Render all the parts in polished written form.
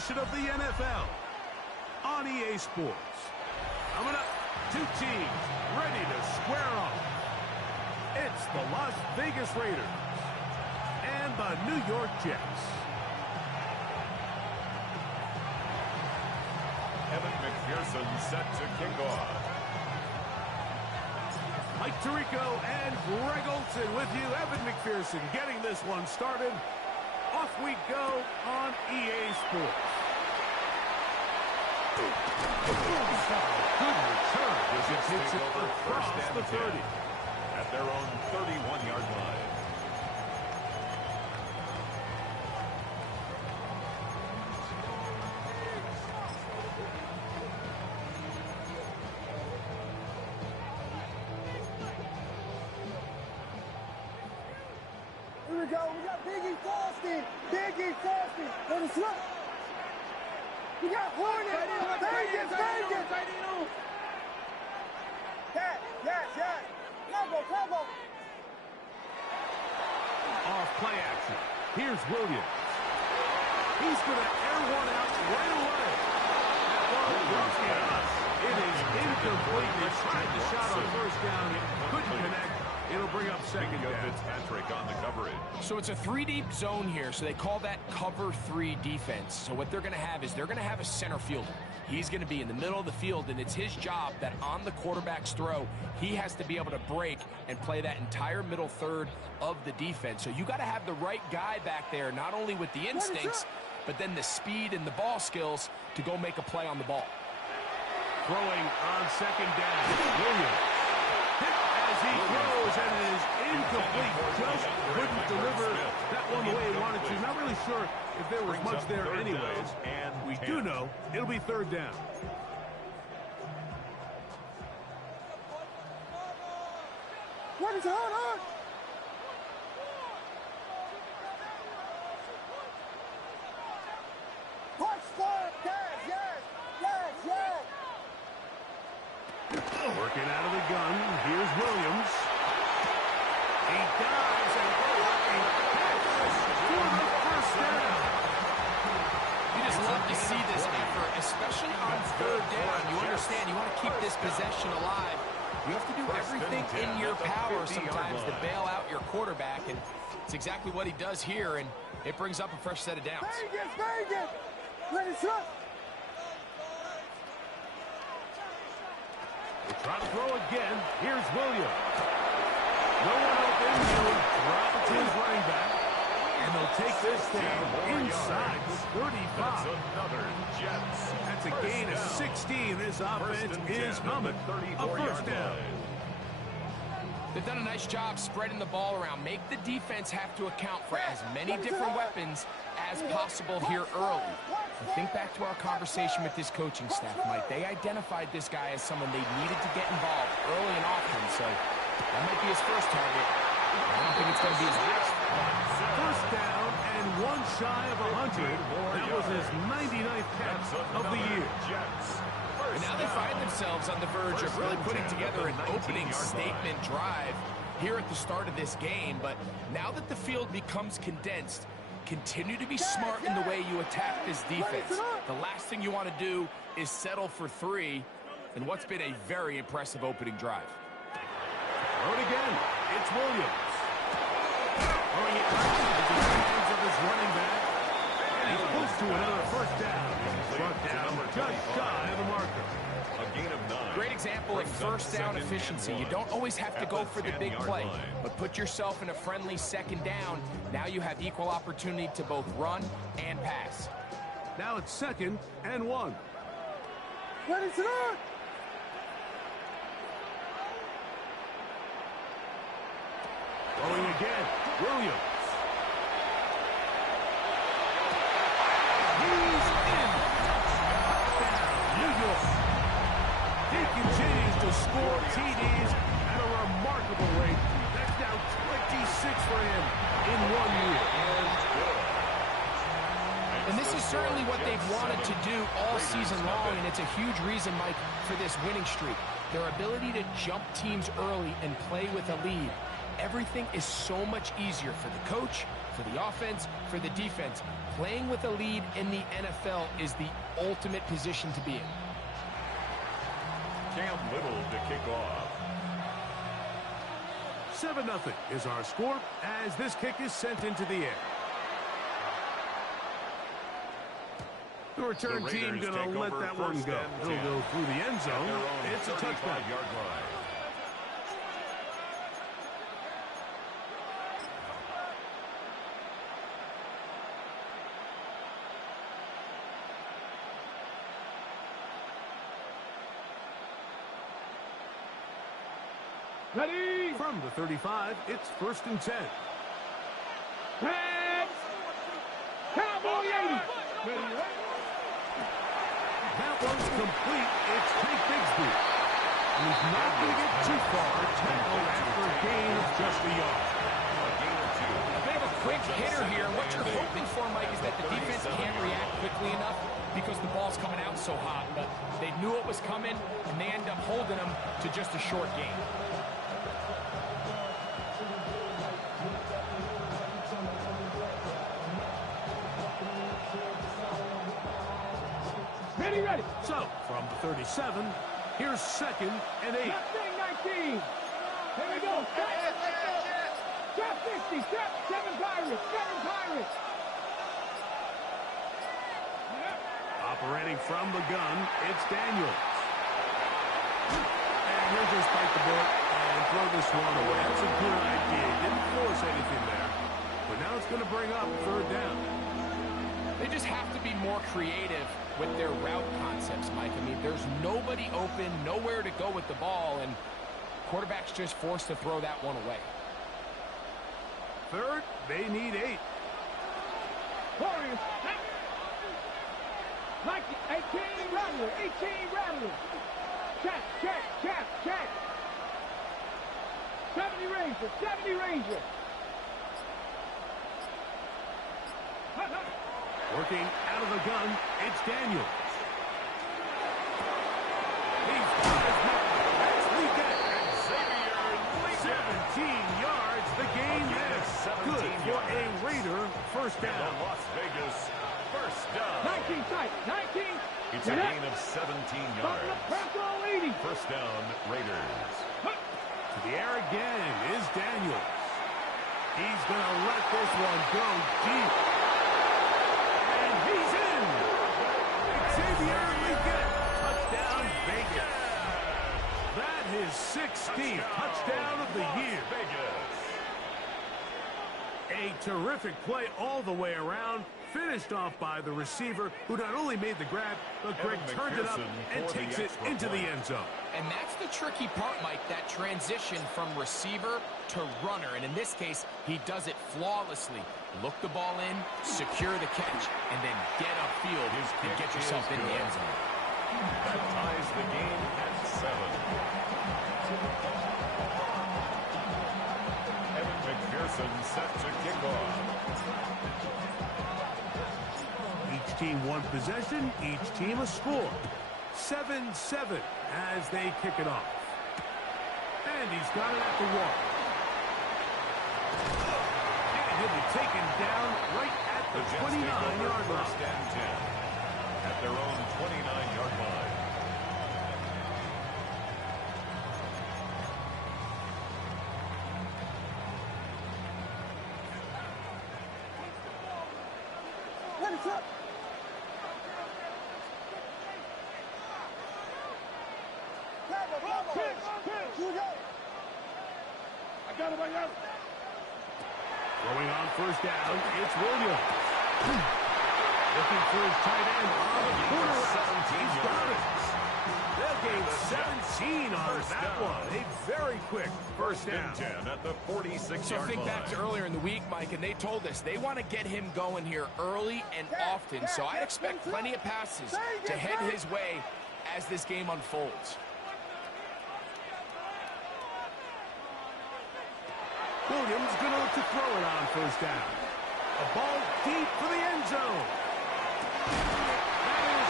edition of the NFL on EA Sports. Coming up, two teams ready to square off. It's the Las Vegas Raiders and the New York Jets. Evan McPherson set to kick off. Mike Tirico and Greg Olsen with you. Evan McPherson getting this one started. Off we go on EA Sports. Good return as it takes it across the 30. At their own 31-yard line. Here we go. We got Biggie Frosty. Biggie Frosty. Let us look. We got Hornet. Vegas. Yes. Combo. Off play action. Here's Williams. He's going to air one out right away. It is incomplete. They tried the shot on first down. Couldn't connect. It'll bring up second down. Fitzpatrick on the coverage. So it's a three-deep zone here, so they call that cover three defense. So what they're going to have is they're going to have a center fielder. He's going to be in the middle of the field, and it's his job that on the quarterback's throw, he has to be able to break and play that entire middle third of the defense. So you got to have the right guy back there, not only with the instincts, but then the speed and the ball skills to go make a play on the ball. Throwing on second down. Williams. Hit as he throws, and it is incomplete. Just couldn't deliver that one the way he wanted to. Not really sure if there was much there anyways. And we do know it'll be third down. What is on? Touchdown, yes. Working out of the gun. Here's Williams. He dives and for the first down. You just love to see this effort, especially on third down. You understand, you want to keep this possession alive. You have to do everything in your power sometimes to bail out your quarterback, and it's exactly what he does here, and it brings up a fresh set of downs. Vegas. Let us look. They try to throw again. Here's Williams. No one open. He'll drop it to his running back. And they'll take this down inside the 35. That's another Jets. That's a gain of 16. This offense is humming. A first down. They've done a nice job spreading the ball around. Make the defense have to account for as many different weapons as possible here early. And think back to our conversation with this coaching staff, Mike. They identified this guy as someone they needed to get involved early and often, so that might be his first target. I don't think it's going to be his last. First down and one shy of 100. That was his 99th catch of the year. And now they find themselves on the verge of really putting together an opening statement drive here at the start of this game. But now that the field becomes condensed, continue to be smart in the way you attack this defense. The last thing you want to do is settle for three in what's been a very impressive opening drive. Throw it again. It's Williams. Throwing it right into the hands of his running back. And he's close to another first down. Brought down just shy of the marker. A gain of 9. Great example of first down efficiency. You don't always have to go for the big play, but put yourself in a friendly second down. Now you have equal opportunity to both run and pass. Now it's second and 1. Let us look. Throwing again. Williams. He's in. Touchdown, New York. He continues to score TDs at a remarkable rate. That's now 26 for him in 1 year. And this is certainly what they've wanted to do all season long, and it's a huge reason, Mike, for this winning streak. Their ability to jump teams early and play with a lead. Everything is so much easier for the coach, for For the offense, for the defense, playing with a lead in the NFL is the ultimate position to be in. Cam Little to kick off. 7-0 is our score as this kick is sent into the air. The return team going to let that one go. It'll go through the end zone. It's a touchdown. Ready? From the 35, it's 1st and 10. Heads! Cowboy 80! Ready, right? That one's complete. It's Tank Bigsby. He's not going to get too far. Tackle after a gain of just a yard. A bit of a quick hitter here. What you're hoping for, Mike, is that the defense can't react quickly enough because the ball's coming out so hot. But they knew it was coming, and they end up holding them to just a short gain. Ready. So, from the 37, here's 2nd and 8. Left thing, 19. Here we go. Trap 50. Trap 7 Pirates. 7 Pirates. Operating from the gun, it's Daniels. And he'll just bite the bullet and throw this one away. That's a good idea. Didn't force anything there. But now it's going to bring up 3rd down. They just have to be more creative with their route concepts, Mike. I mean, there's nobody open, nowhere to go with the ball, and quarterback's just forced to throw that one away. 3rd, they need 8. Warriors. 18 Rattler. 18 Rattler. Check. 70 Ranger. Working out of the gun, it's Daniels. He's got his man. That's Leggett. 17 yards. The gain there. Good for a Raider. 1st down. Las Vegas first down. 19 tight. 19. It's a gain of 17 yards. 80. First down, Raiders. To the air again is Daniels. He's going to let this one go deep. And he's in. Xavier Leggett. Touchdown, Vegas. That is 16th touchdown of the year. Vegas. A terrific play all the way around. Finished off by the receiver, who not only made the grab, but Greg turned it up and takes it into the end zone. And that's the tricky part, Mike, that transition from receiver to runner. And in this case, he does it flawlessly. Look the ball in, secure the catch, and then get upfield and get yourself in the end zone. That ties the game at 7. Evan McPherson set to kick off. Each team one possession, each team a score. 7-7 as they kick it off. And he's got it at the 1. And he'll be taken down right at the 29-yard line. First and 10 at their own 29-yard line. Let it up. I got it. Going on 1st down, it's Williams. Looking for his tight end on the corner route. He's got it. They'll gain 17 on that one. A very quick 1st down. 10 at the 46-yard So think back to earlier in the week, Mike, and they told us they want to get him going here early and often. So I'd expect plenty of passes to head his way as this game unfolds. Williams going to look to throw it on 1st down. A ball deep for the end zone. That is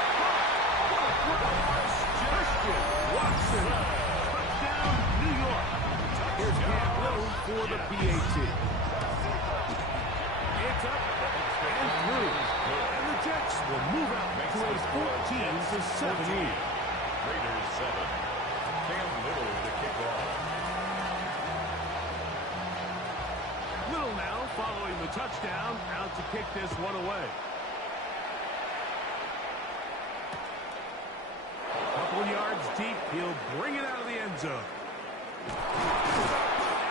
Christian Watson. Touchdown, New York. Here's Cam Little for the PAT. will move out to a 14-7 lead. Raiders 7. Cam Little to kick off. Little now following the touchdown, out to kick this one away. Couple yards deep, he'll bring it out of the end zone.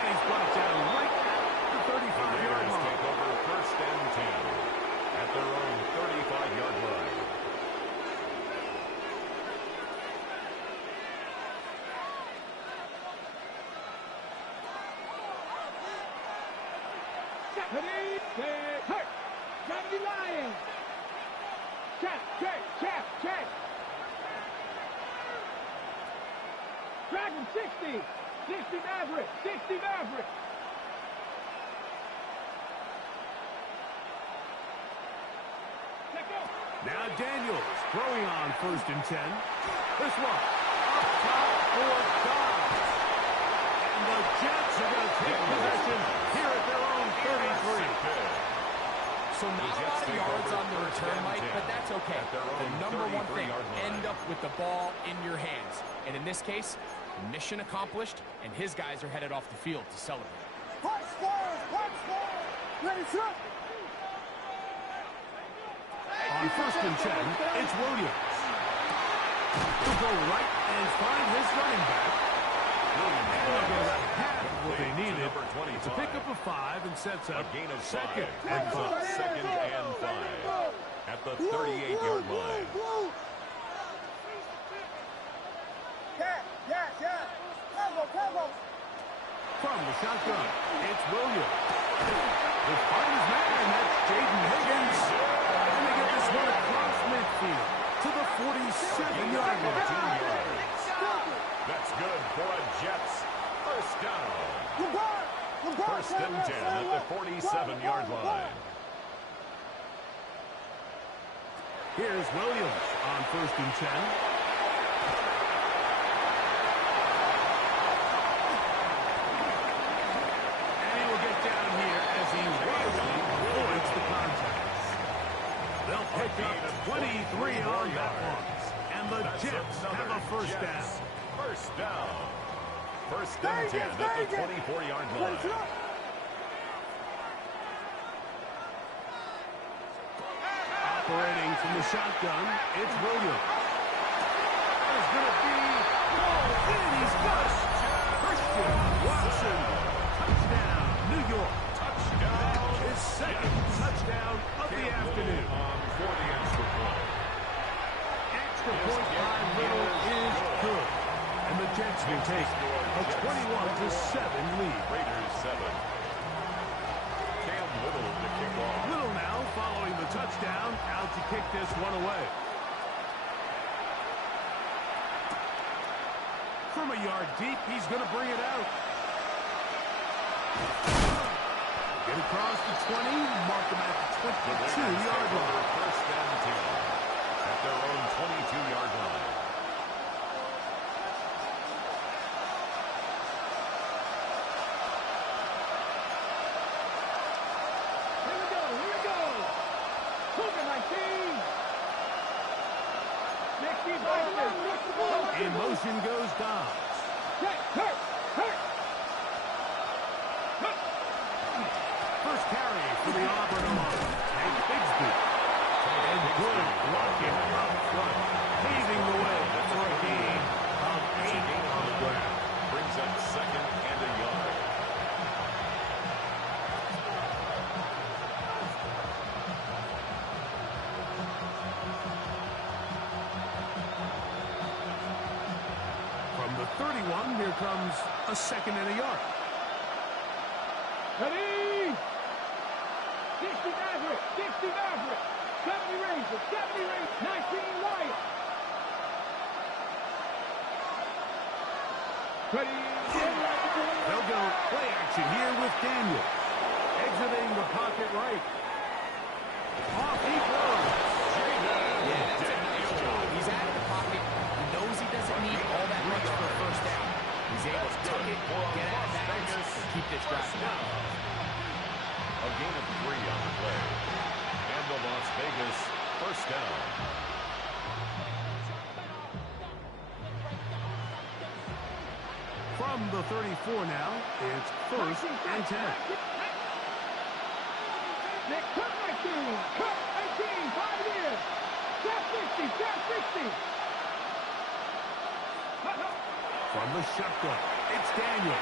And he's brought down right at the 35-yard line. Take over 1st and 10 at their own 35-yard line. Hurt. Johnny Lion. Check. Dragon 60. 60 Maverick. Now Daniels throwing on 1st and 10. This one up top for Dobbs. And the Jets are going to take possession here at their own 33. So not a lot of yards on the return, Mike, but that's okay. The number one thing, end up with the ball in your hands. And in this case, mission accomplished, and his guys are headed off the field to celebrate. Punch squad. Ready, shot. On 1st and 10, it's Williams. He'll go right and find his running back. And they'll get about half what they needed. It's a pickup of 5 and sets up A gain of 2nd 5. and Brings up 5. 2nd and 5 at the 38-yard line. Yeah. Combo. From the shotgun, it's Williams. He'll find his man, that's Jaden Higgins. And they get this one across midfield to the 47-yard line. That's good for a Jets 1st down. 1st and 10 at the 47-yard line. Here's Williams on 1st and 10. They'll pick up 23 on that one. And the Jets have a 1st down. 1st down. 1st and 10 at the 24-yard line. Operating from the shotgun, it's Williams. That is going to be and he's got it. Christian Watson. Touchdown, New York. Touchdown. His 2nd touchdown of the afternoon. For the extra point. Extra point by Little is good. And the Jets will take a 21-7 lead. Raiders 7. Cam Little to kick off. Little now following the touchdown, out to kick this one away. From a yard deep, he's going to bring it out. Get across the 20, mark them at the 22-yard line. 1st and 10 at their own 22-yard line. Here we go. Cougar, my team. In motion goes Dobbs. Hurt. First carry for the Auburn arm. And Bigsby. And good blocking up front. Paving the way for a gain of 8 on the ground. Brings up 2nd and a yard. From the 31, here comes a 2nd and a yard. Ready? 60 Maverick. 70 Rangers. 19 Lions. Ready? They'll go play action here with Daniel. Exiting the pocket right. Off he goes. Yeah, that's a nice job. He's out of the pocket. He knows he doesn't need all that much for a 1st down. He's able to tuck it, get out of bounds, and keep this drive going. A gain of 3 on the play. And the Las Vegas 1st down. From the 34 now, it's 1st and 10. Cut 19, cut 18, 5 years. Cut 60, cut 60. From the shotgun, it's Daniel.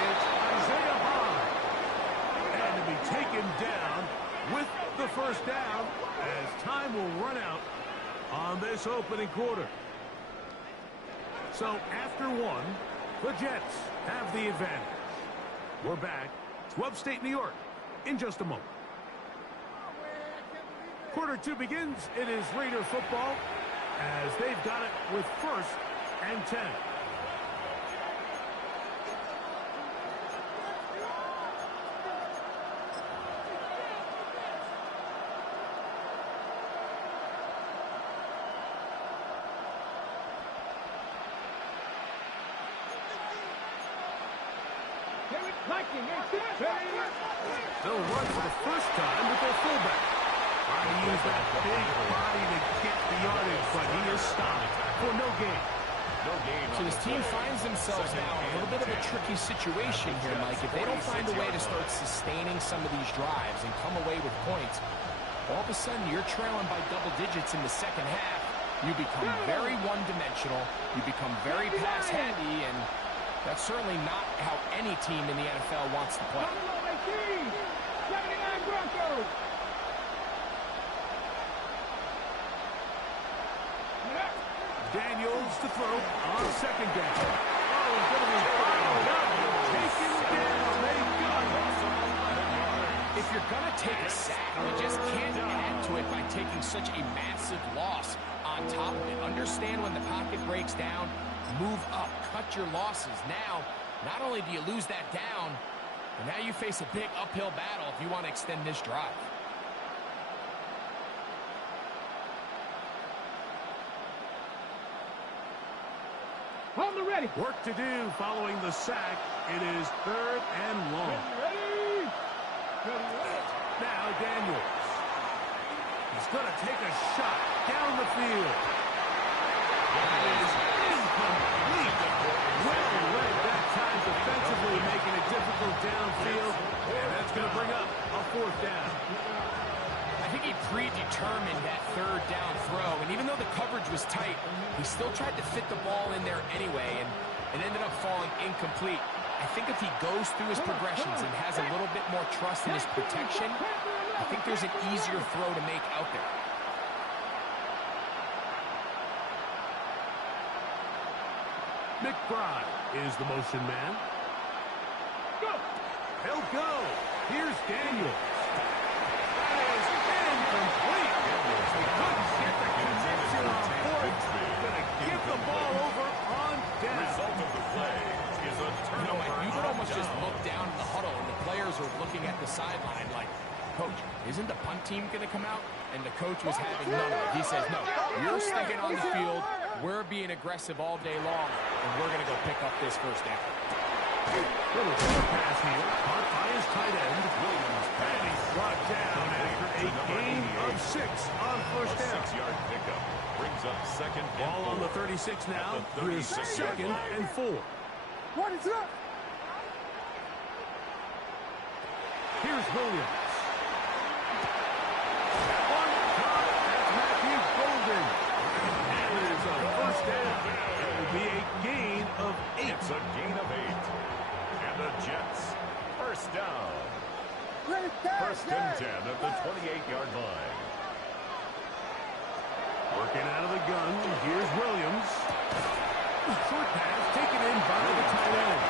It's Isaiah Bond. And to be taken down with the first down as time will run out on this opening quarter. So after one, the Jets have the advantage. We're back to upstate New York in just a moment. Quarter 2 begins. It is Raider football as they've got it with 1st and 10. They'll run for the first time with their fullback. Trying to use that big body to get the yardage, but he is stopped for no gain. So this team finds themselves now in a little bit of a tricky situation here, Mike. If they don't find a way to start sustaining some of these drives and come away with points, all of a sudden you're trailing by double digits in the second half. You become very one-dimensional. You become very pass-heavy, and that's certainly not how any team in the NFL wants to play. 79 Broncos. Daniels to throw on 2nd down. Oh, he's going to be fouled up. Taken down. They got it. If you're going to take a sack, you just can't add to it by taking such a massive loss on top of it. Understand when the pocket breaks down, move up, cut your losses. Now, not only do you lose that down, but now you face a big uphill battle if you want to extend this drive. On the ready. Work to do following the sack. It is 3rd and long. Now Daniels. He's going to take a shot down the field. That is incomplete. Well read that time defensively, making it difficult downfield. And that's going to bring up a 4th down. I think he predetermined that 3rd down throw, and even though the coverage was tight, he still tried to fit the ball in there anyway, and it ended up falling incomplete. I think if he goes through his progressions and has a little bit more trust in his protection, I think there's an easier throw to make out there. McBride is the motion man. Go! He'll go. Here's Daniels. That is incomplete. He couldn't get the connection on 4th. Going to give the ball over on down. Result of the play is a turnover. You could almost just look down in the huddle, and the players are looking at the sideline like, Coach, isn't the punt team going to come out? And the coach was having none of it. He says, no, you're sticking on the field. We're being aggressive all day long, and we're going to go pick up this 1st down. Little pass here. Caught by his tight end. Williams. And he's brought down after a gain of 6 on 1st down. 6-yard pickup brings up 2nd and Ball on the 36 now. Here's 2nd and 4. What is up? Here's Williams. One caught. That's Matthew Golden. And it is a 1st down. It will be a gain of 8. It's a gain of 8. And the Jets, 1st down. 1st and 10 at the 28-yard line. Working out of the gun. Here's Williams. Short pass taken in by the tight end.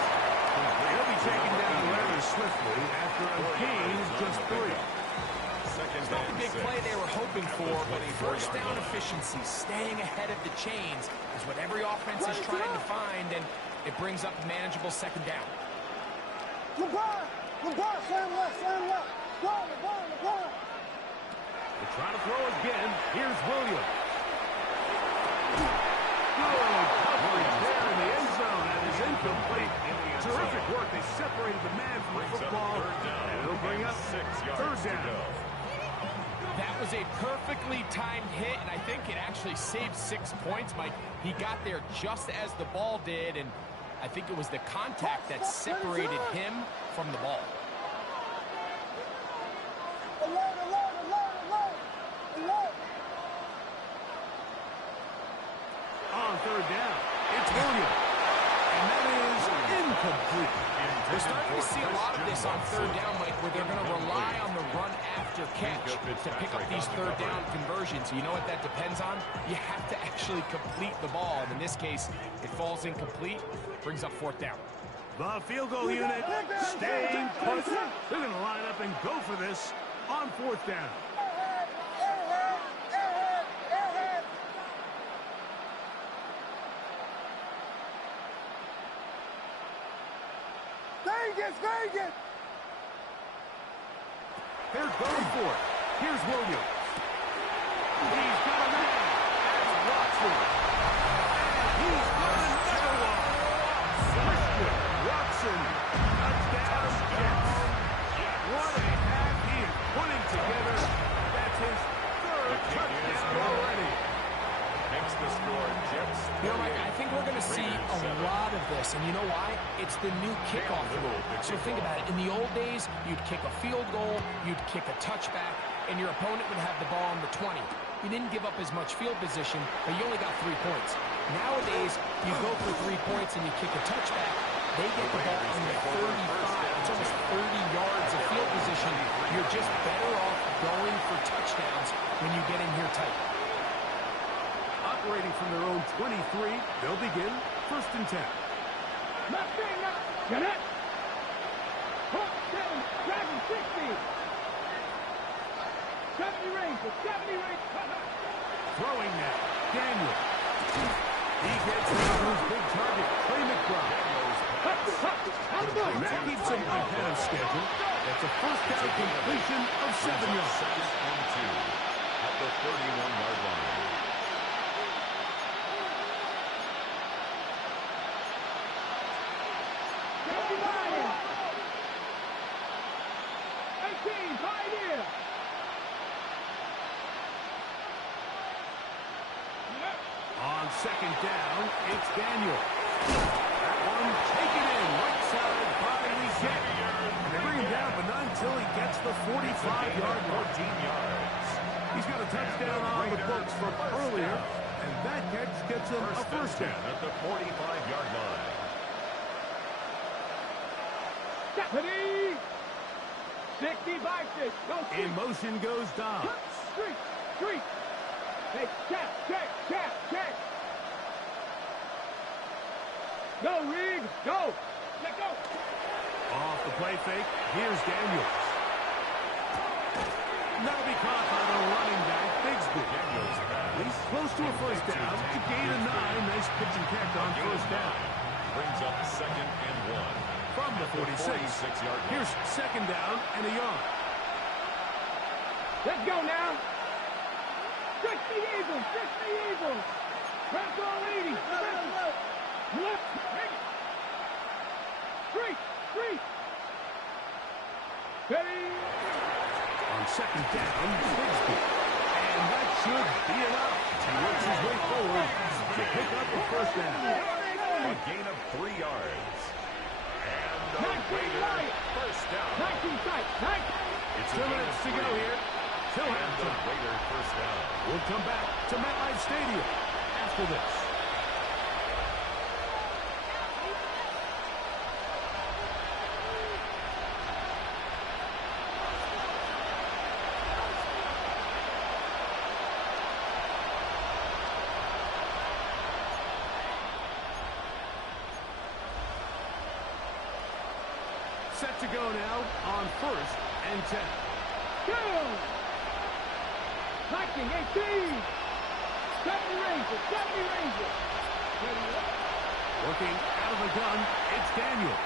He'll be taken down rather swiftly after a gain of just 3. It's not the big play they were hoping for, but a 1st down efficiency, staying ahead of the chains, is what every offense is trying to find, and it brings up a manageable 2nd down. LeBron, slam left. LeBron. They're trying to throw again. Here's Williams. Good coverage there in the end zone. That is incomplete. Terrific work. They separated the man from the football. And it'll bring up 3rd down. That was a perfectly timed hit, and I think it actually saved 6 points, Mike. He got there just as the ball did, and I think it was the contact that separated him from the ball. Alert, alert, alert, alert, alert. On third down, it's Williams. And that is incomplete. We're starting to see a lot of this on third down, Mike, where they're going to rely on the run after catch to pick up these third down conversions. You know what that depends on? You have to actually complete the ball. And in this case, it falls incomplete, brings up fourth down. The field goal unit staying put. They're going to line up and go for this on fourth down. Vegas! They're going for it. Here's Williams. He's got a man. That's Watson. And he's got another one. Christian Watson. Touchdown, Jets. What a half he is putting together. That's his third touchdown already. Makes the score, Jets. You know, Mike, I think we're going to see a lot of this, and you know why? It's the new kickoff rule. So think about it. In the old days, you'd kick a field goal, you'd kick a touchback, and your opponent would have the ball on the 20. You didn't give up as much field position, but you only got 3 points. Nowadays, you go for 3 points and you kick a touchback, they get the ball on the 35. It's almost 30 yards of field position. You're just better off going for touchdowns when you get in here tight. Operating from their own 23, they'll begin first and 10. Get it! Hook 7, Dragon 60. 70 range, 70 range. Throwing now, Daniel. He gets his big target, Trey McBride. That keeps him ahead of schedule. That's a first down completion of 7 yards. 2nd and 2 at the 31-yard line. On second down, it's Daniel. That one taken in, right side by Lizette. And they bring him down, but not until he gets the 45-yard line. 14 yards. He's got a touchdown on the books from earlier, and that catch gets him a first down. At the 45-yard line. Stephanie! 65-6. In motion goes Dobbs. Street. Hey, check. Go, Reed, go. Let go. Off the play fake, here's Daniels. That'll be caught by the running back, Bigsby. Daniels He's close to a first down. It's a gain of 9. Nice pitch and catch on first down. Brings up 2nd and 1. From the 46. 46-yard line. Here's second down and a yard. Let's go now. Stretch the Eagles. Press all 80. Left. Street. Ready. On second down, Bigsby. And that should be enough. He works his way forward to pick up the first down. A gain of 3 yards. And the Raider first down. 19 sight. It's 2 minutes to go here. Till And the halftime. Raider first down. We'll come back to MetLife Stadium after this. Set to go now on first and 10. Go. 19-18. 70 Rangers. Working out of the gun, it's Daniel.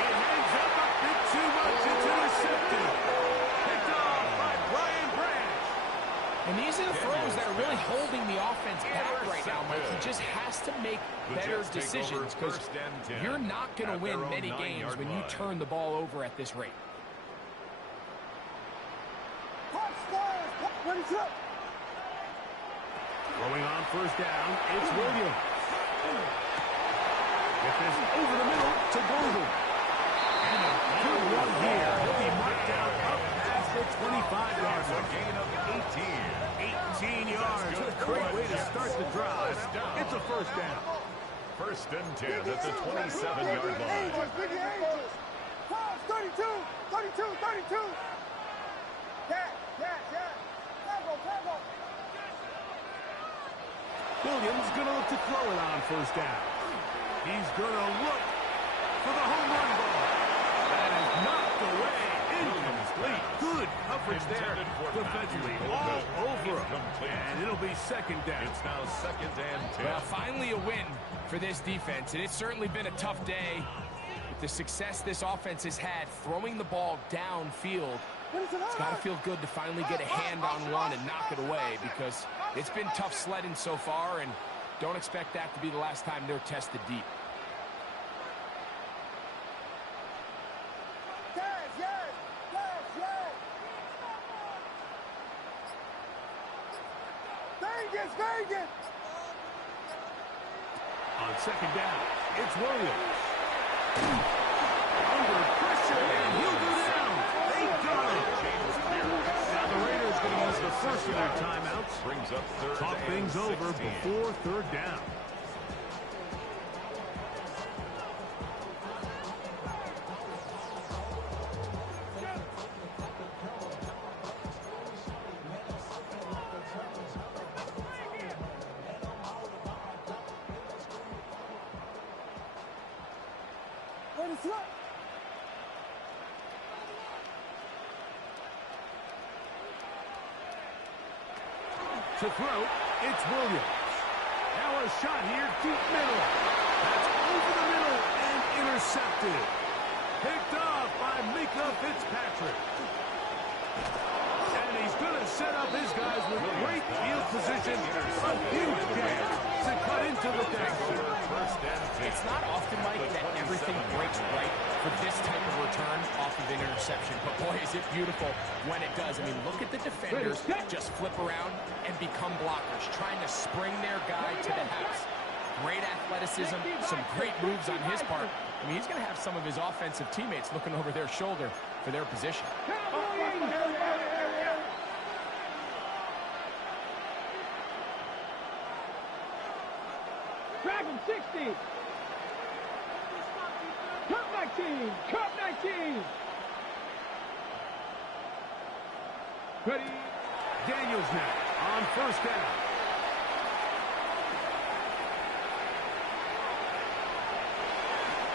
It ends up a bit too much. It's intercepted. Picked off by Brian Branch. And these are the throws that are really holding the offense back right now, Mike. He just has to make better decisions because you're not going to win many games when you turn the ball over at this rate. Throwing on first down, it's Williams. Get this over the middle to Golden. And a good run here. He'll be marked down up past the 25-yard line. A gain of 18. 18 yards. What a great way to start the drive. It's a first down. First and 10 at the 27-yard line. 32. Williams going to look to throw it on first down. He's going to look for the home run ball. That is knocked away. Incomplete. Good coverage there defensively. All over him. And it'll be second down. It's now second and 10. Well, finally a win for this defense. And it's certainly been a tough day. With the success this offense has had throwing the ball downfield, it's got to feel good to finally get a hand on one and knock it away, because it's been tough sledding so far, and don't expect that to be the last time they're tested deep. Vegas! On second down, it's Williams. Under pressure, and he'll go down. They got him. Now the Raiders going to use the first of their timeouts. Brings up third. Talk things over before third down. To throw, it's Williams. Now a shot here, deep middle. That's over the middle and intercepted. Picked off by Mika Fitzpatrick. And he's going to set up his guys with great field position. A huge gain to cut into the backfield. It's not often, Mike, that everything breaks right for this type of return off of an interception. But boy, is it beautiful when it does. I mean, look at the defenders just flip around and become blockers, trying to spring their guy to the house. Great athleticism, some great moves on his part. I mean, he's going to have some of his offensive teammates looking over their shoulder for their position. Dragon 60. Cup 19. Cup 19. Ready. Daniels now on first down.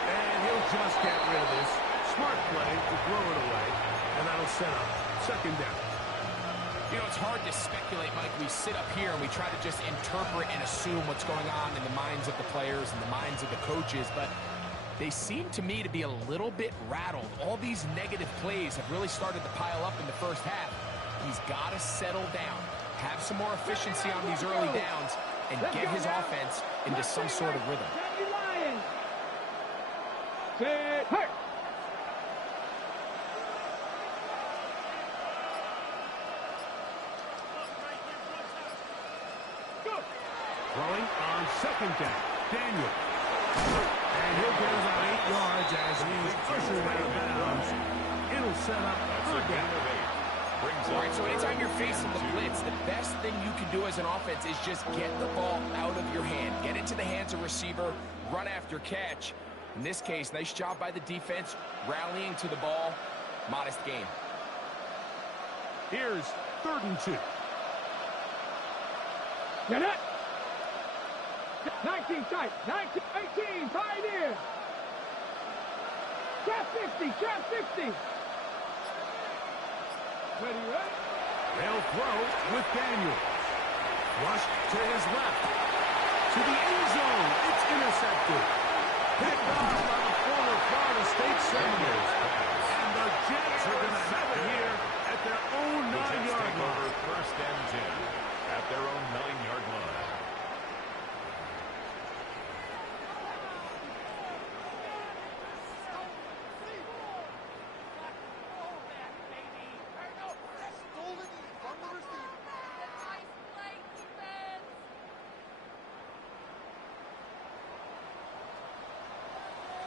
And he'll just get rid of this. Smart play to throw it away. And that'll set up second down. You know, it's hard to speculate, Mike. We sit up here and we try to just interpret and assume what's going on in the minds of the players and the minds of the coaches, but they seem to me to be a little bit rattled. All these negative plays have really started to pile up in the first half. He's got to settle down, have some more efficiency on these early downs, and get his offense into some sort of rhythm. Throwing on second down, Daniel. And he'll get about 8 yards as he's ushered out of bounds. It'll set up third down. All right, so anytime you're facing the blitz, the best thing you can do as an offense is just get the ball out of your hand. Get into the hands of receiver, run after catch. In this case, nice job by the defense, rallying to the ball. Modest gain. Here's 3rd and 2. Get it! 19 tight, 19, 18, Pioneer! Trap 60, trap 60! Ready, right? They'll throw with Daniel. Rush to his left. To the end zone. It's intercepted. Picked off by the former Florida State Seminoles. And the Jets are going to have it here at their own 9-yard line. First and 10 at their own 9-yard line.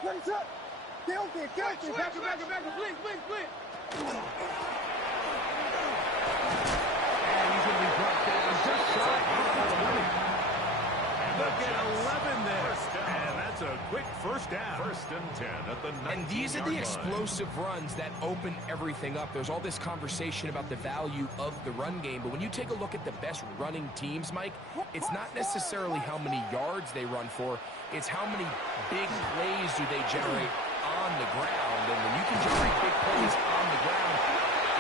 Let it up. Guilty. Back, blink. And he's going to be brought down just shy of 20. Look at 11 there. And that's a quick first down. 1st and 10 at the 19-yard line. And these are the explosive runs that open everything up. There's all this conversation about the value of the run game, but when you take a look at the best running teams, Mike, it's not necessarily how many yards they run for, it's how many big plays do they generate on the ground. And when you can generate big plays on the ground,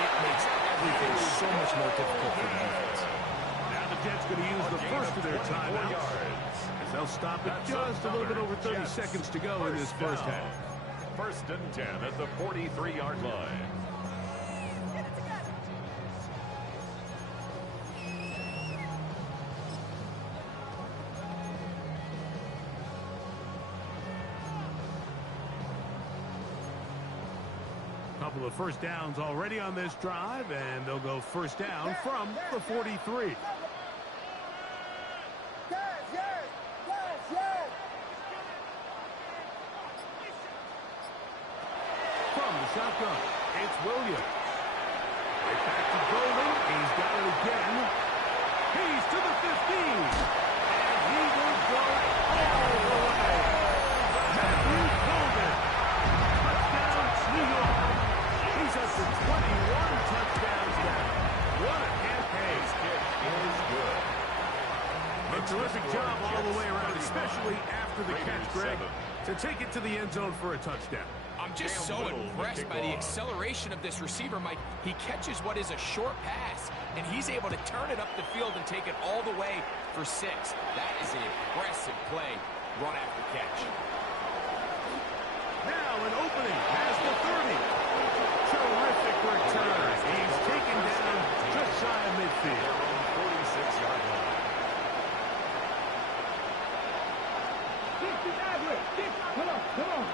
it makes everything so much more difficult for the defense. Now the Jets going to use the first of their timeouts. They'll stop it just a little bit over 30 seconds to go in this first half. 1st and 10 at the 43-yard line. Couple of first downs already on this drive, and they'll go first down from the 43. From the shotgun, it's Williams. Right back to Golden. He's got it again. He's to the 15. And he will go all the way. Matthew Golden. Touchdown, New York. He's up to 21 touchdowns now. What a campaign. His kick is good. A terrific job all the way around, especially after the catch, Greg, to take it to the end zone for a touchdown. I'm just so impressed by the acceleration of this receiver, Mike. He catches what is a short pass, and he's able to turn it up the field and take it all the way for 6. That is an impressive play, run after catch. Now an opening past the 30. Terrific return. He's taken down just shy of midfield. 46-yard line. Come on.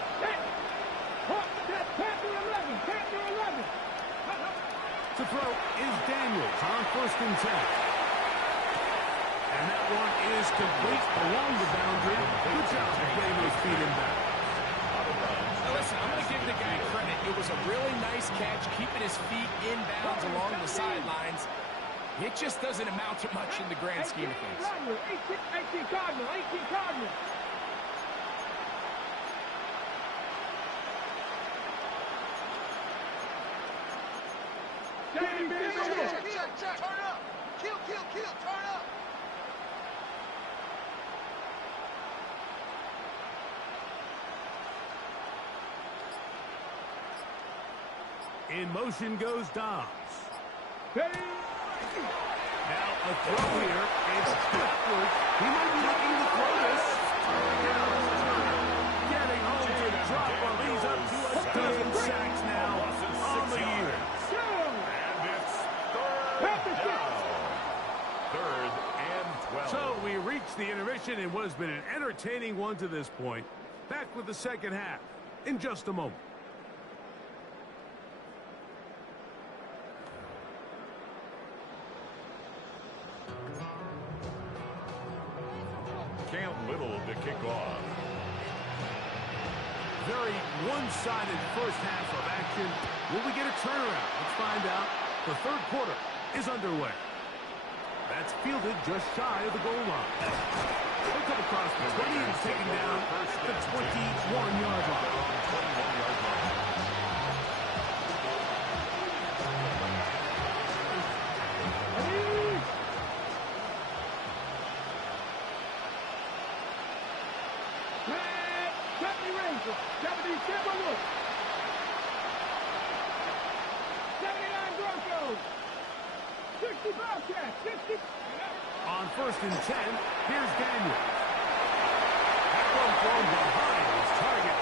To throw is Daniels on 1st and 10. And that one is complete along the boundary. Good job of getting those feet in bounds. Now listen, I'm going to give the guy credit. It was a really nice catch, keeping his feet in bounds along the sidelines. It just doesn't amount to much in the grand scheme of things. 18 Cardinal. Check. Turn up. Kill. Turn up. In motion goes Dobbs. Now a throw here. It's backwards. He might be looking to throw this. Getting home to the drop while he's up to a dozen sacks now on the year. And it's 3rd down. 3rd and 12. So we reach the intermission in what has been an entertaining one to this point. Back with the second half in just a moment. Cam Little to kick off. Very one-sided first half of action. Will we get a turnaround? Let's find out. The third quarter is underway. That's fielded just shy of the goal line. He'll come across the 20 and is taken down at the 21-yard line. On 1st and 10, here's Daniels. That one thrown behind his target.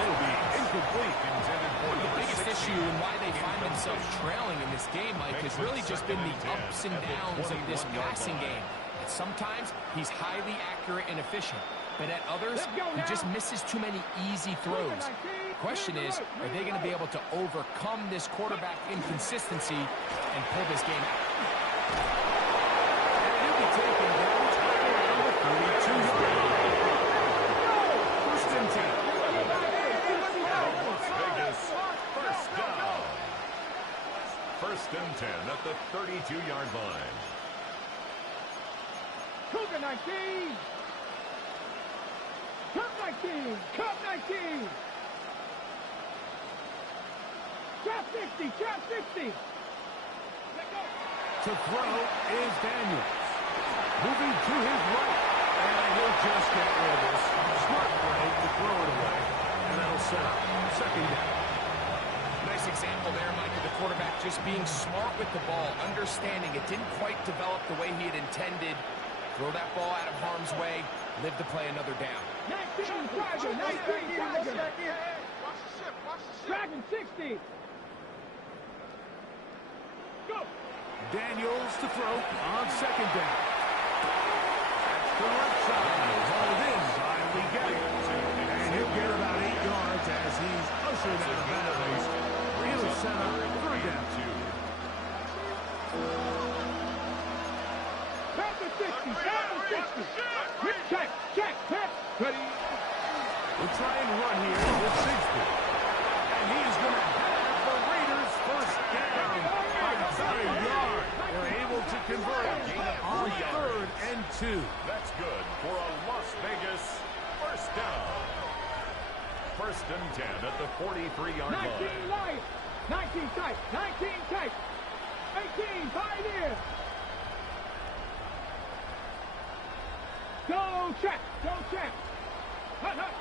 It'll be incomplete. Intended for the biggest issue and why they find themselves trailing in this game, Mike, has really just been the ups and downs of this passing game. And sometimes he's highly accurate and efficient, but at others, he just misses too many easy throws. The question is, are they going to be able to overcome this quarterback inconsistency and pull this game out? And he'll be taken down around the 32-yard line. 1st and 10. 22-yard line. Cougar 19. Cup 19. Cup 19. Trap 60. Trap 60. To throw is Daniels. Moving to his right. And he'll just get rid of this. Smart play to throw it away. And that'll set up second down. Nice example there, Mike, of the quarterback just being smart with the ball, understanding it didn't quite develop the way he had intended. Throw that ball out of harm's way, live to play another down. 19 Tiger. 19 Tiger. Watch the ship. Watch the ship. Dragon 60. Go. Daniels to throw on second down. That's the left side. Hauled in by Legay. And he'll get about 8 yards as he's ushered out of bounds. He'll set up third down. Panther 60. Panther 60. Check. Check. Check. Ready. We'll try and run here with Sigsbee. And he is going to have the Raiders first down by about a yard. They're able to convert on 3rd and 2. That's good for a Las Vegas first down. 1st and 10 at the 43-yard 19 line. light. 19 tight. 19 tight. 18 pioneer. Go check. Go check. Hut, hut.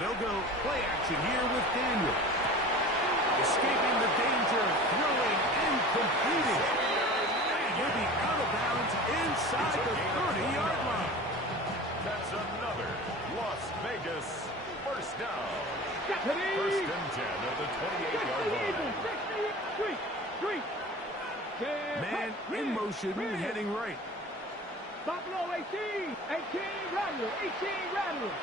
They'll go play action here with Daniel. Escaping the danger, throwing and completing. And he'll be out of bounds inside the 30-yard line. That's another Las Vegas first down. 1st Deputy. and 10 at the 28-yard line. 60. Man in motion, heading right. Buffalo 18. 18 Rattler. 18 Rattler.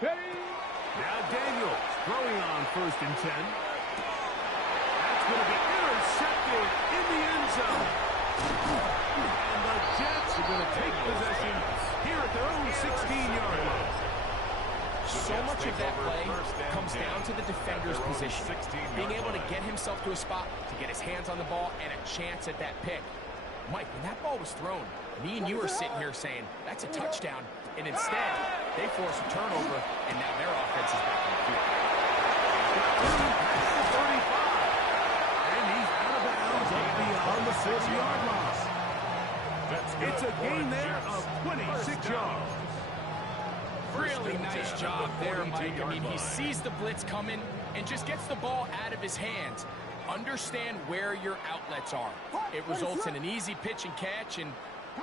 Ready. Now Daniels throwing on 1st and 10. That's going to be intercepted in the end zone. And the Jets are going to take possession here at their own 16-yard line. So much of that play comes down to the defender's position. Being able to get himself to a spot, to get his hands on the ball, and a chance at that pick. Mike, when that ball was thrown, me and you were sitting here saying, that's a touchdown. And instead, they force a turnover, and now their offense is back on the field. Past the 35. And he's out of bounds up beyond the 40-yard line. It's a gain there of 26 yards. Really nice job there, Mike. I mean, he sees the blitz coming and just gets the ball out of his hands. Understand where your outlets are. It results in an easy pitch and catch and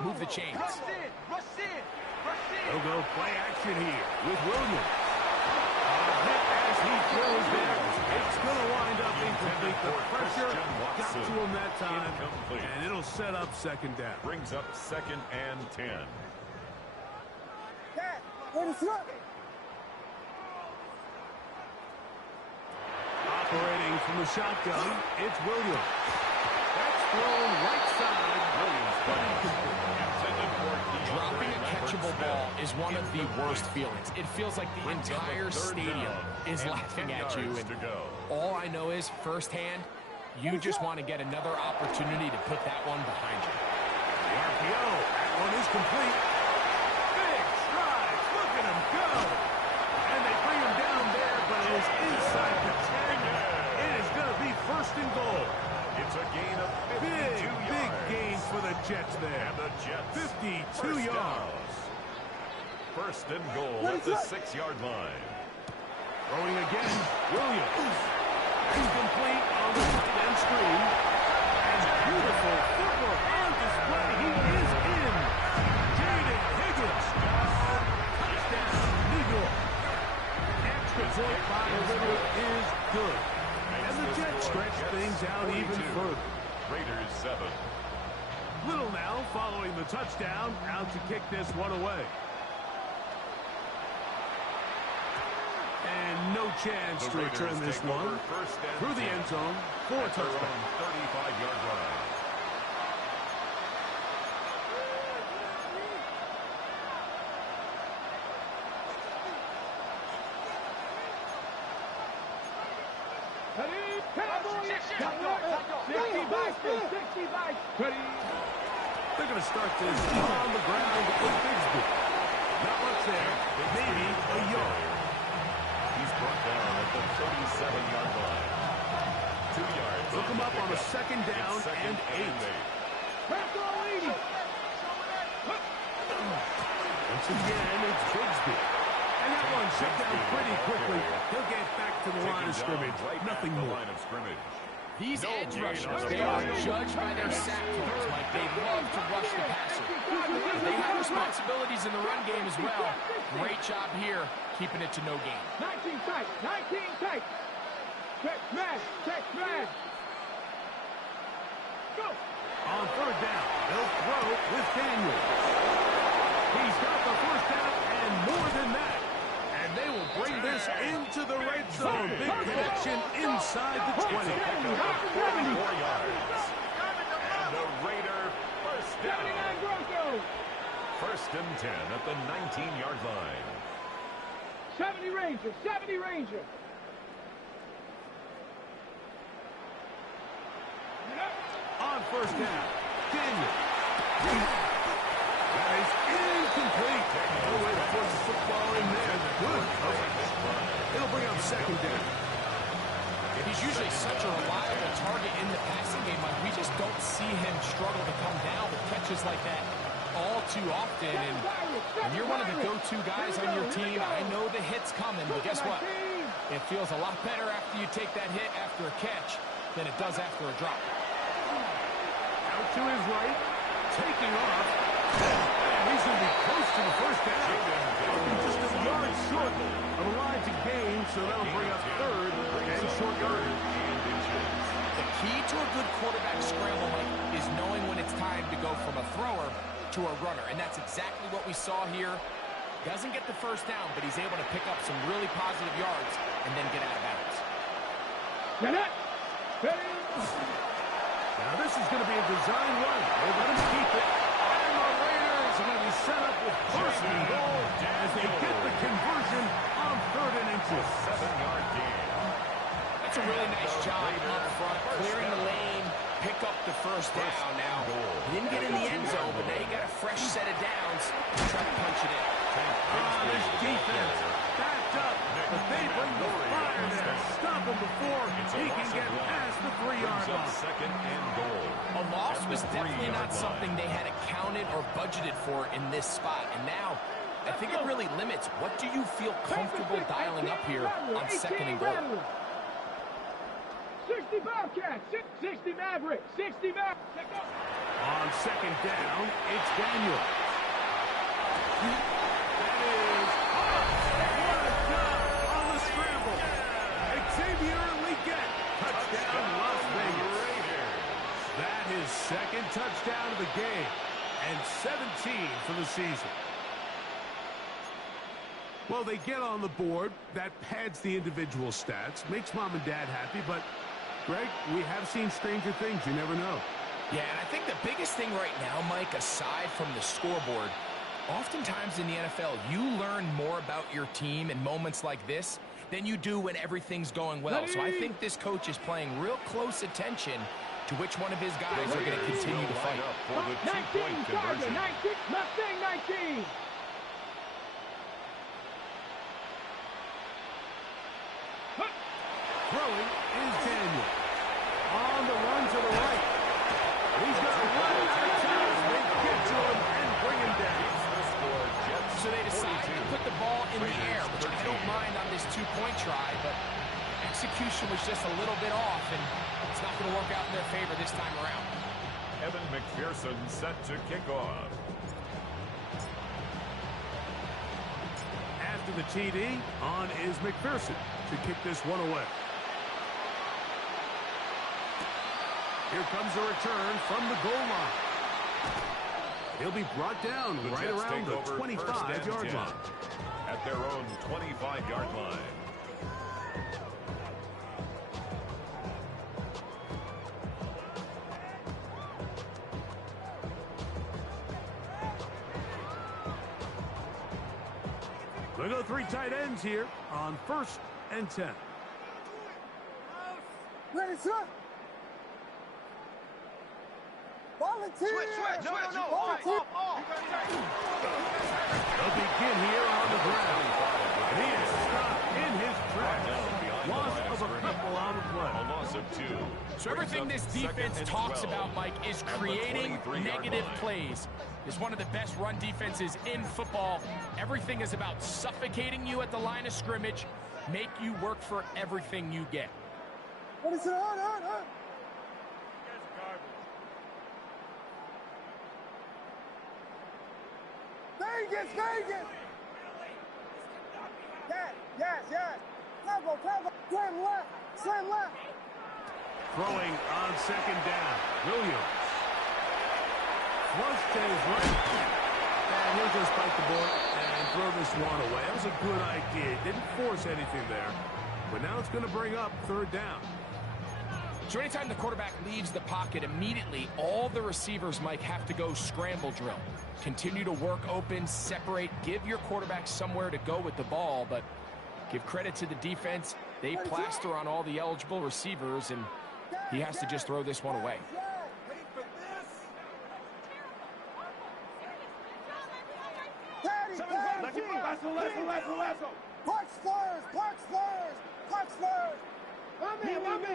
move the chains. Rush in. Rush in. Rush in. They'll go play action here with Williams. A hit as he throws there. It's going to wind up incomplete. The pressure got to him that time, and it'll set up second down. Brings up 2nd and 10. Operating from the shotgun, it's Williams. That's thrown right side. Williams playing intended for Dropping a catchable ball is one of the worst feelings. It feels like the entire stadium is laughing at you. And all I know is, firsthand, you just want to get another opportunity to put that one behind you. The RPO, that one is complete. Big strides, look at him go. And they bring him down there, but it is inside the 10. It is going to be 1st and goal. It's a gain of 52 yards. Big gain for the Jets there. And the Jets 52 yards. 1st and goal at the 6-yard line. Throwing again, Williams. Incomplete on the tight end screen. And beautiful footwork on display. He is in. Jaden Higgins. Touchdown, New York. Extra point by Little is good. And the Jets stretch things out even further. Raiders 7. Little now following the touchdown, out to kick this one away. And no chance to return this one through the end zone for a touchdown. 35-yard line. Ready. They're going to start this on the ground with Bigsby. Not much there. Maybe a yard. He's brought down at the 37-yard line. 2 yards. Look him up on a second down and 8. Once again, it's Bigsby. And that one shut down pretty quickly. He'll get back to the line of scrimmage. Nothing more. These edge rushers, they are judged by their sack totals, Mike. They love to rush the passer. They have responsibilities in the run game as well. Great job here, keeping it to no gain. 19 tight, 19 tight. Check man. Go. On third down, they'll throw with Daniels. He's got the first down and more than that. And they will bring this into the red zone. Big connection inside the 20. 4 yards. And the Raider first down. First and 10 at the 19-yard line. 70 Ranger. On first down, Daniel. That is incomplete. No way to force the football in there. Good coverage. It'll bring up second down. He's usually such a reliable target in the passing game. Like, we just don't see him struggle to come down with catches like that all too often. And when you're one of the go-to guys on your team, I know the hit's coming, but guess what? It feels a lot better after you take that hit after a catch than it does after a drop. Out to his right, taking off. And he's going to be close to the first down. Just a yard short of a line to gain, so that'll bring up third and short yardage. The key to a good quarterback scramble, Mike, is knowing when it's time to go from a thrower to a runner, and that's exactly what we saw here. Doesn't get the first down, but he's able to pick up some really positive yards and then get out of bounds. Now this is going to be a design run. They let him keep it. And the Raiders are going to be set up with first and goal as they get the conversion on third and inches. 7-yard gain. That's a really nice job up front, clearing the lane, pick up the first down. Now, he didn't get in the end zone, but now you got a fresh set of downs to try to punch it in. This defense backed up, but they bring the fire there. Stop him before he can get past the 3-yard line. Second and goal. A loss was definitely not something they had accounted or budgeted for in this spot. And now, I think it really limits what do you feel comfortable dialing up here on second and goal. 60 Bobcats, 60 Mavericks, 60 Mavericks. On second down, it's Daniel. That is what a job on the scramble. Xavier Leggett, touchdown Las Vegas. That is second touchdown of the game and 17 for the season. Well, they get on the board. That pads the individual stats, makes mom and dad happy, but Greg, we have seen stranger things. You never know. Yeah, and I think the biggest thing right now, Mike, aside from the scoreboard, oftentimes in the NFL, you learn more about your team in moments like this than you do when everything's going well. So I think this coach is playing real close attention to which one of his guys are going to continue to fight. For the 2-point conversion. 19, Mustang 19. Throwing is Daniel. On the run to the right. He's got to run out of time. They get to him and bring him down. So they decide to put the ball in the air, which I don't mind on this 2-point try, but execution was just a little bit off, and it's not going to work out in their favor this time around. Evan McPherson set to kick off. After the TD, on is McPherson to kick this one away. Here comes the return from the goal line. He'll be brought down right around the 25-yard line. At their own 25-yard line. They go 3 tight ends here on first and 10. Ready, sir? Switch. No. Off. They'll begin here on the ground. And he is stopped in his tracks. Loss of a couple on the play. A loss of 2. So everything this defense talks about, Mike, is creating negative plays. It's one of the best run defenses in football. Everything is about suffocating you at the line of scrimmage, make you work for everything you get. What is it? Vegas! Yes. Travel. Slam left. Throwing on second down. Williams. Flush to his right. And he'll just bite the bullet and throw this one away. That was a good idea. Didn't force anything there. But now it's going to bring up third down. So anytime the quarterback leaves the pocket, immediately all the receivers, Mike, have to go scramble drill. Continue to work open, separate, give your quarterback somewhere to go with the ball, but give credit to the defense. They plaster on all the eligible receivers, and he has to just throw this one away. Park Spurs!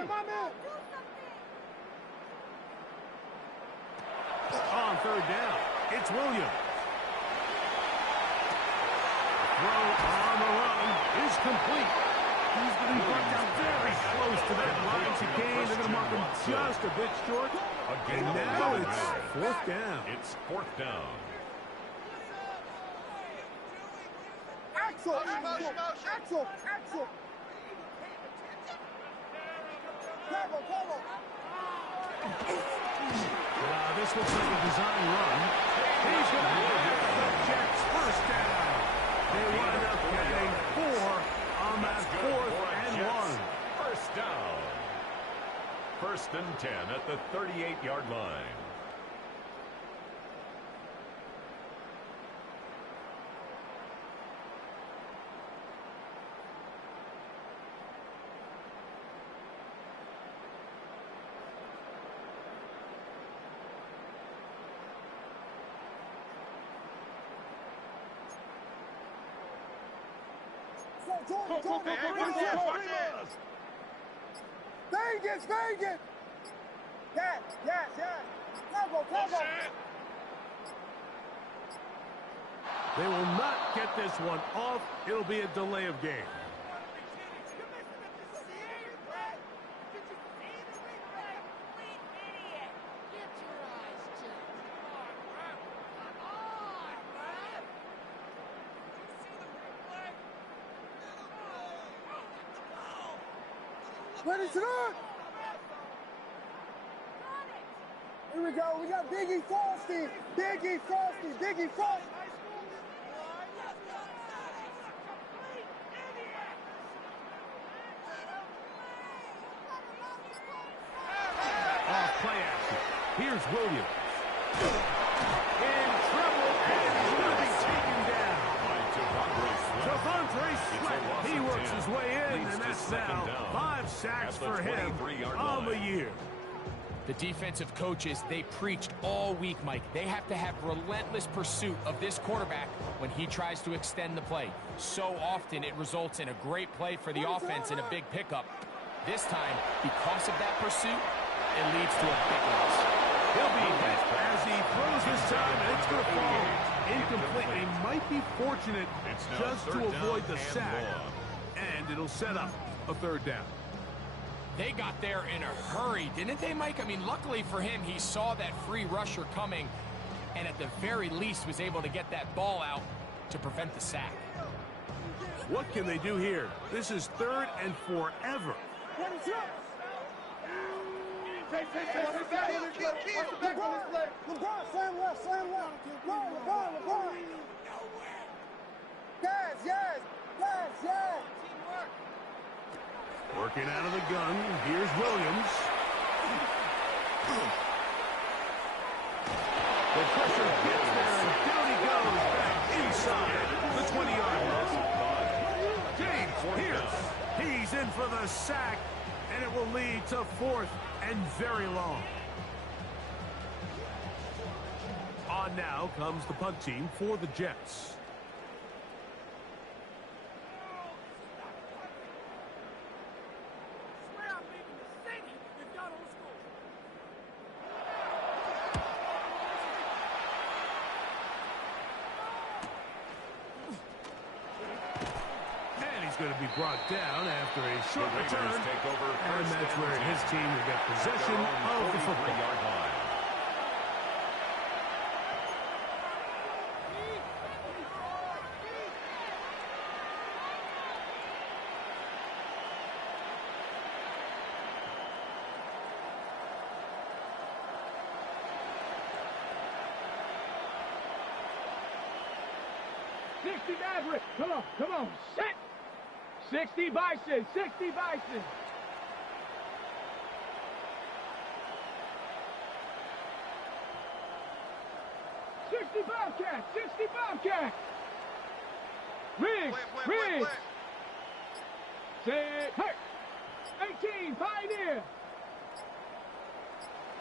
My man! On third down, it's Williams. Throw on the run is complete. He's going to be brought down very close to that line to gain. They're going to mark him just a bit short. And now it's fourth down. It's fourth down. Axel! Travel. This looks like a design run. He's going to have the Jets first down. They wind up getting 4 on that 4th and 1. First down. 1st and 10 at the 38-yard line. Vegas! Yes. Travel. They will not get this one off. It'll be a delay of game. Ready to run! Here we go. We got Biggie Frosty. Off play action. Here's Williams. In trouble, and he's going to be taken down. Devontae Sweat. He works his way in, and that's now 5 sacks for him on the year. The defensive coaches, they preached all week, Mike. They have to have relentless pursuit of this quarterback when he tries to extend the play. So often it results in a great play for the offense and a big pickup. This time, because of that pursuit, it leads to a big loss. He'll be hit as he throws this time, and it's going to fall incomplete. He might be fortunate just to avoid the sack, and it'll set up a third down. They got there in a hurry, didn't they, Mike? I mean, luckily for him, he saw that free rusher coming, and at the very least was able to get that ball out to prevent the sack. What can they do here? This is 3rd and forever. LeBron, slam left. LeBron. Yes. Working out of the gun. Here's Williams. The pressure gets there, and down he goes back inside the 20-yard line. James Pierce. He's in for the sack, and it will lead to 4th and very long. And now comes the punt team for the Jets. Going to be brought down after a short return, and that's where his team will get possession of the football. 60 Maverick. Come on, set. 60 Bison, 60 Bison. Bobcat, 60 Bobcat. Riggs. Say, hey. 18, Pioneer.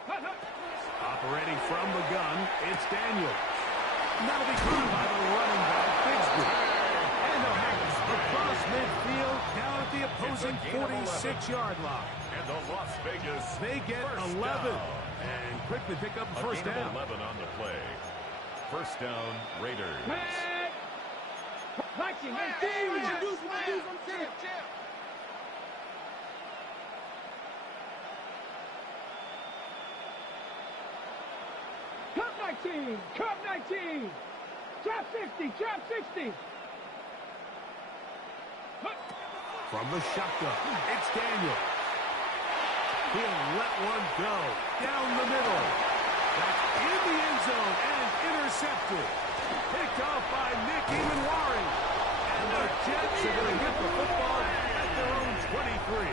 Operating from the gun, it's Daniels. And that'll be caught by the running back, Bigsby. And they'll have it across midfield down at the opposing 46-yard line. And the Las Vegas they get 11 and quickly pick up a first down. 11 on the play. First down, Raiders. Viking, Cup 19. Trap 60. From the shotgun, it's Daniel. He'll let one go down the middle. That's in the end zone and intercepted. Picked off by Nick Emanwari. And the Jets are going to get the football at their own 23.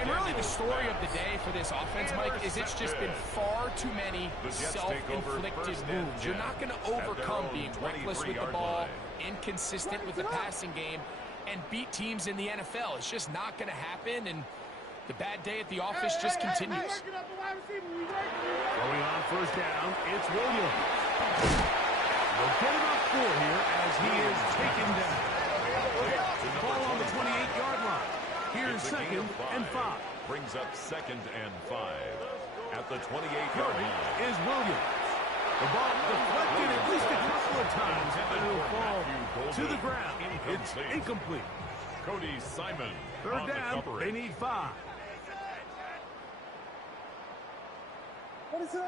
And really the story of the day for this offense, Mike, is it's just been far too many self-inflicted wounds. You're not going to overcome being reckless with the ball, inconsistent with the passing game, and beat teams in the NFL. It's just not going to happen, and the bad day at the office just continues. Going on first down, it's Williams. They'll get him up 4 here as he is taken down. Ball on the 28-yard line. Here's second and 5. Brings up second and 5. At the 28-yard line is Williams. The ball deflected at least a couple of times, and it'll fall to the ground. It's incomplete. Cody Simon. Third down, they need 5. What is it?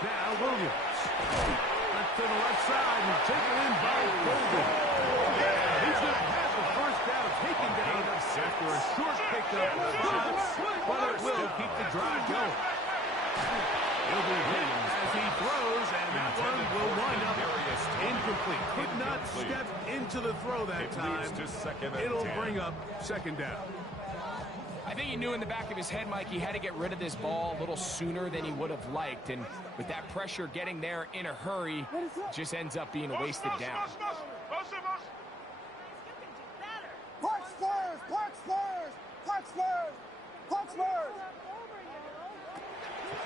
Now Williams. Left to the left side and taken in by Golden. He's going to have the first down taken down after a short pickup, but it will keep the drive going. He'll be hit as he throws, and that one will wind up incomplete. Could not step into the throw that time. It'll bring up second down. I think he knew in the back of his head, Mike, he had to get rid of this ball a little sooner than he would have liked. And with that pressure getting there in a hurry, it just ends up being a wasted down.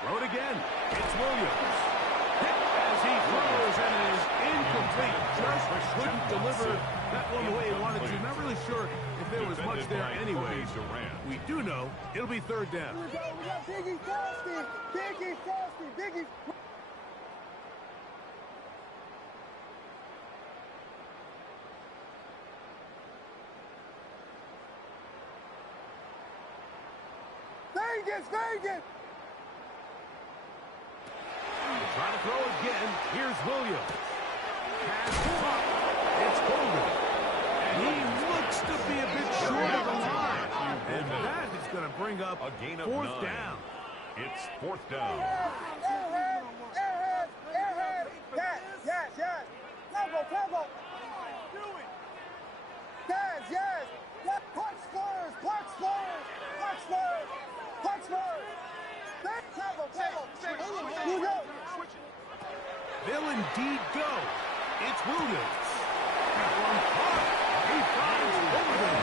Throw it again. It's Williams. Hit as he throws, and it is incomplete. Just couldn't deliver that one the way he wanted to. Not really sure if there was much there anyways. We do know it'll be third down. We got Biggie Frosty. Vegas! Trying to throw again. Here's Williams. Pass caught. It's Golden. And he looks to be a bit short of the line. And that is going to bring up a gain of fourth 9. down. It's fourth down. Airhead. Yes. Tempo. Yes. Punch first. They'll indeed go. It's Williams. That one caught. He finds Golden.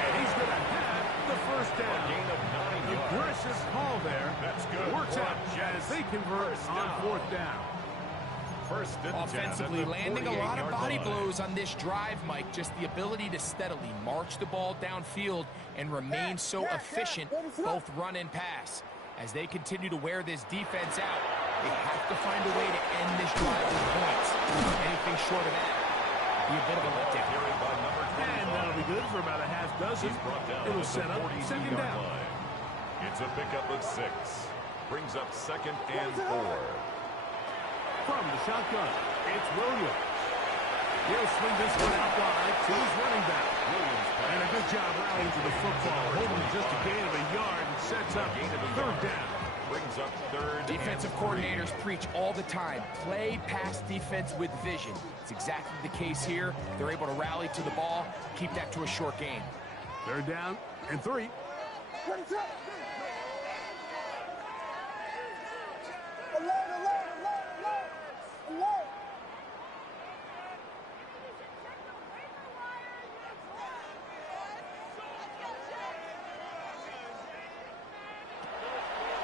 And he's going to have the first down. A gain of 9 yards. Aggressive call there. That's good. Works out as they convert on fourth down. First and 10 at Offensively, the landing a lot of 48-yard body line. blows on this drive, Mike. Just the ability to steadily march the ball downfield and remain so efficient, both run and pass. As they continue to wear this defense out, they have to find a way to end this drive with points. Anything short of that would be a bit of a letdown. Carried by number 25. And that'll be good for about a half dozen. He's brought down It'll at set the up second 42-yard down. line. It's a pickup of 6. Brings up 2nd and 4. From the shotgun, it's Williams. He'll swing this one out wide to his running back. And a good job rallying to the football, holding just a gain of a yard and sets up third down. Brings up 3rd. Defensive coordinators preach all the time, play pass defense with vision. It's exactly the case here. They're able to rally to the ball, keep that to a short gain. Third down and 3.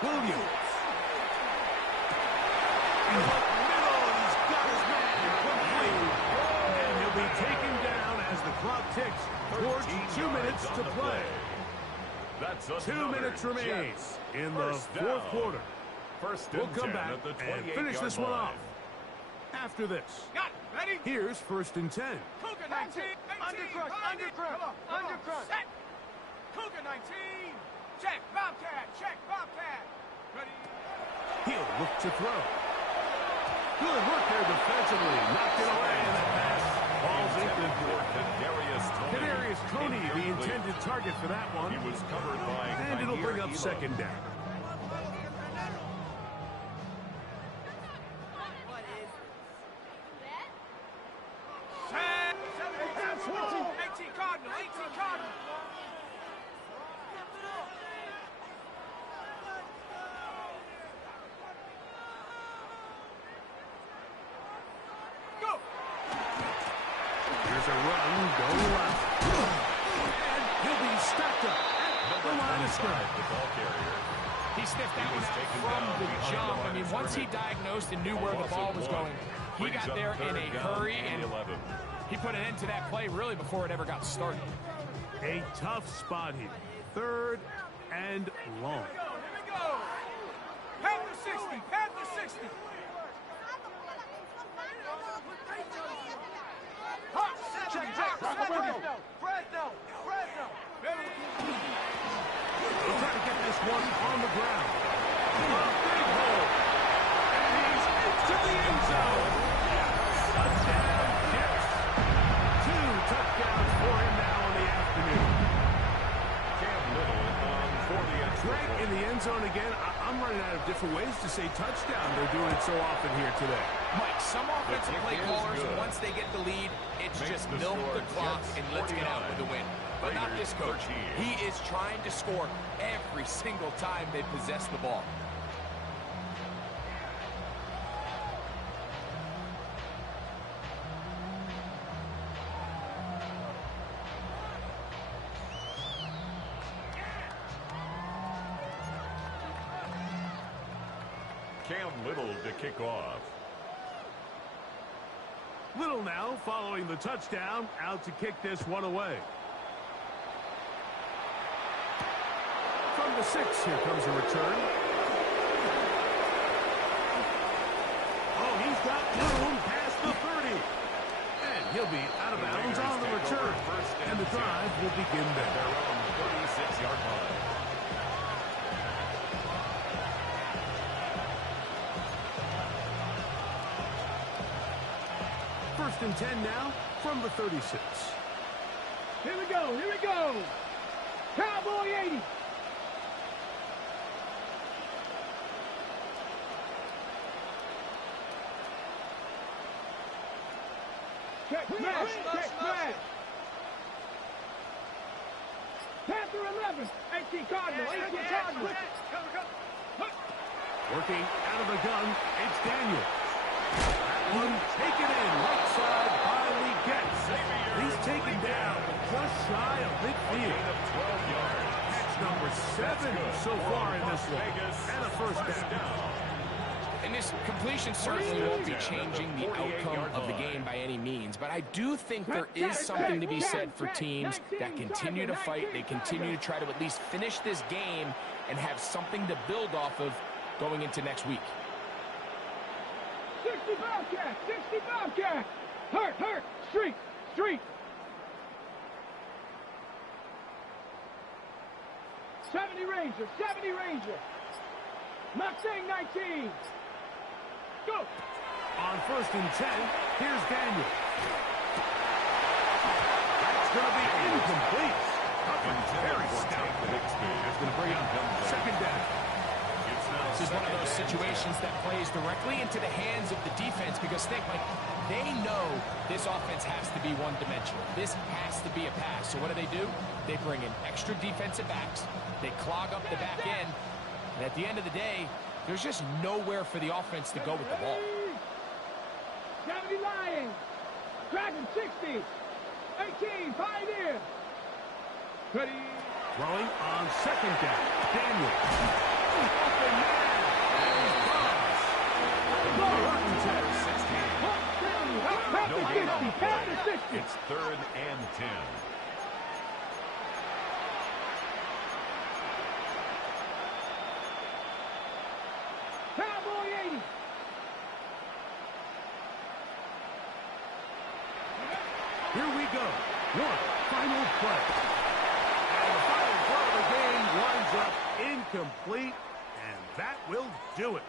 Williams. He's up middle, and he's got his man complete. And he'll be taken down as the clock ticks towards 2 minutes to play. That's 2 minutes remain in the fourth quarter. First We'll and come 10 back at the and finish 28-yard this one line. off. After this, Got it. Ready? here's first and 10. Cougar 19. Undercrush. Undercrush. Set. Cougar 19. Check. Bobcat. Check. Bobcat. Ready? He'll look to throw. Good work there defensively. Knocked it away, and that pass falls incomplete. Kadarius Toney, the intended target for that one. He was covered by And it'll bring up Elam. second down. Set. 18 Cardinal. 18 Cardinal. Go. Here's a run, going left. And he'll be stopped up at the line of scrimmage. The ball carrier. He sniffed that He one was out taken from down the behind jump. the line I mean, of once he scrimmage. diagnosed and knew where the ball was going, he got there in a hurry, and 11. he put an end to that play really before it ever got started. A tough spot here. Third and long. Here we go. Panther 60. Panther 60. Hot. Check. Fresno. Ready? He'll try to get this one on the ground. A big hole. And he's into the end zone. Touchdown, Jets. 2 touchdowns for him now in the afternoon. Cam Little for the extra Greg in the end zone again. I'm running out of different ways to say touchdown. They're doing it so often here today. Mike, some offensive The play kick is callers, good. once they get the lead, it's Makes just the milk score the clock Jets and let's get out 49. with a win. But not Raiders this coach. 13. He is trying to score every single time they possess the ball. Cam Little to kick off. Little now following the touchdown, out to kick this one away. From the 6, here comes a return. Oh, he's got room past the 30. And he'll be out of bounds on the return. And the drive will begin there. Their own 36-yard line. First and 10 now from the 36. Here we go. Cowboy 80. Check smash. Panther 11. 18 Cardinal. 18 Cardinal. Working out of the gun, it's Daniels. That one taken in, right side by Lee Getz. He's taken down just shy of midfield. Gain of 12 yards. Catch number 7 so far in this one. And a first down. And this completion certainly won't be changing the outcome of the game by any means, but I do think there is something to be said for teams that continue to fight. They continue to try to at least finish this game and have something to build off of going into next week. 60 Bobcat, 60 Bobcat. Hurt, streak. 70 Ranger. Mustang 19. Go. On 1st and 10, here's Daniel. That's going to be incomplete. Very stout. That's going to bring up 2nd down. This is one of those situations that plays directly into the hands of the defense because they know this offense has to be one-dimensional. This has to be a pass. So what do? They bring in extra defensive backs. They clog up the back end. And at the end of the day, there's just nowhere for the offense to go with the ball. 70 Lions. Dragon 60. 18 Pioneer. Ready. Throwing on 2nd down. Daniel. Open man. It's 3rd and 10. Cowboy 80. Here we go. One final play. And the final play of the game winds up incomplete, and that will do it.